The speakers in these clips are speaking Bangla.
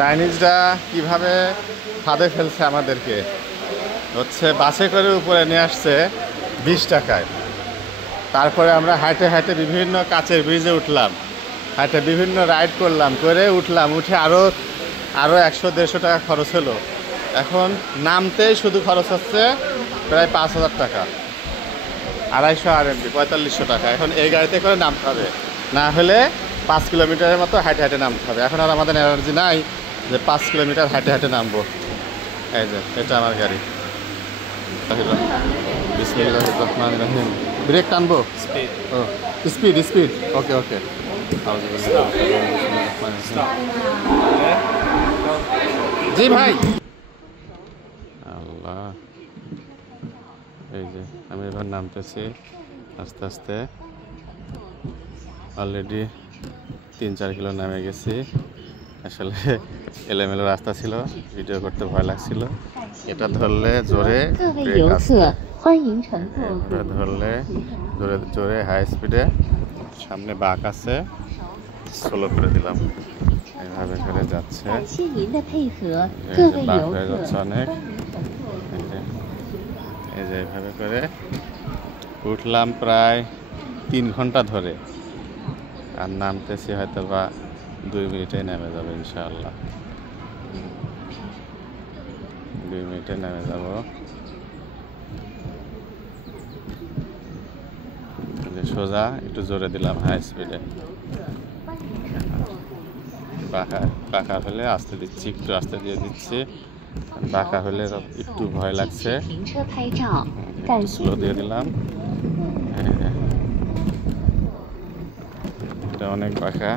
চাইনিজরা কিভাবে ফাঁদে ফেলছে আমাদেরকে হচ্ছে বাসে করে উপরে নিয়ে আসছে 20 টাকায়। তারপরে আমরা হাঁটে হাঁটে বিভিন্ন কাচের ব্রিজে উঠলাম, হাঁটে বিভিন্ন রাইড করলাম, করে উঠলাম, উঠে আরও 100-150 টাকা খরচ হলো। এখন নামতেই শুধু খরচ হচ্ছে প্রায় 5000 টাকা, 250 RMB 4500 টাকা। এখন এই গাড়িতে করে নামতে হবে, না হলে 5 কিলোমিটারের মতো হাঁটে হাঁটে নামতে হবে। এখন আর আমাদের এনার্জি নাই যে 5 কিলোমিটার হাঁটে হাঁটে নামবো। এই যে এটা আমার গাড়ি। বিসমিল্লাহির রহমানির রহিম। ব্রেক টানবো? ও স্পিড স্পিড, ওকে ওকে। জি ভাই। আল্লাহ, এই যে আমি এবার নামতেছি আস্তে আস্তে। অলরেডি 3-4 কিলো নামে গেছি। আসলে এলোমেলো রাস্তা ছিল, ভিডিও করতে ভয় লাগছিল। এটা ধরলে জোরে, ধরলে জোরে জোরে হাই স্পিডে, সামনে বাঁক আছে, স্লো করে দিলাম। এইভাবে করে যাচ্ছে, বাঁক হয়ে যাচ্ছে অনেক। এই যে এইভাবে করে উঠলাম প্রায় 3 ঘন্টা ধরে, আর নামতেছি হয়তো বা 2 মিনিটে নেমে যাবে ইনশাআল্লাহ। 2 মিনিটে নেমে যাব। সোজা একটু জোরে দিলাম হাই স্পিডে। বাঁকা হলে আস্তে দিচ্ছি, একটু আস্তে দিয়ে দিচ্ছি। বাঁকা হলে একটু ভয় লাগছে, স্লো দিয়ে দিলাম। এটা অনেক বাঁকা।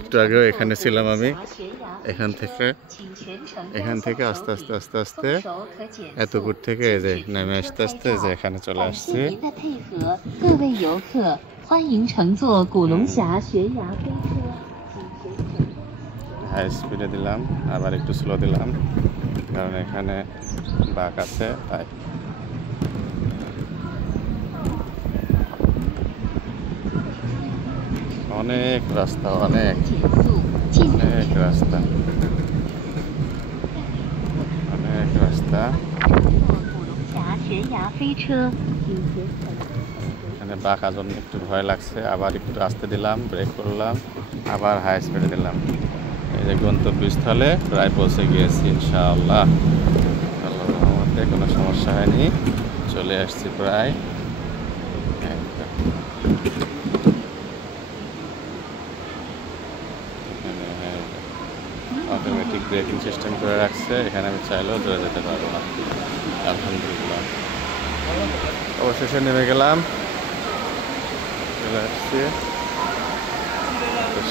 একটু আগেও এখানে ছিলাম আমি। এখান থেকে আস্তে আস্তে আস্তে আস্তে এতপুর থেকে এই যে নেমে আস্তে আস্তে যে এখানে চলে আসছি। হাই স্পিডে দিলাম, আবার একটু স্লো দিলাম, কারণ এখানে বাঁক আছে তাই। অনেক রাস্তা, অনেক রাস্তা, অনেক রাস্তা। এখানে বাঁকা জন্য একটু ভয় লাগছে, আবার একটু আস্তে দিলাম, ব্রেক করলাম, আবার হাই স্পিডে দিলাম। এই যে গন্তব্যস্থলে প্রায় পৌঁছে গিয়েছি ইনশাআল্লাহ। আল্লাহর রহমতে কোনো সমস্যা হয়নি, চলে আসছি প্রায়। অটোমেটিক ব্রেকিং সিস্টেম করে রাখছে, এখানে আমি চাইলেও জোরে যেতে পারবো না। আলহামদুলিল্লাহ, অবশেষে নেমে গেলাম, চলে আসছি।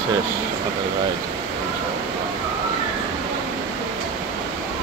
শেষ আমাদের রাইড।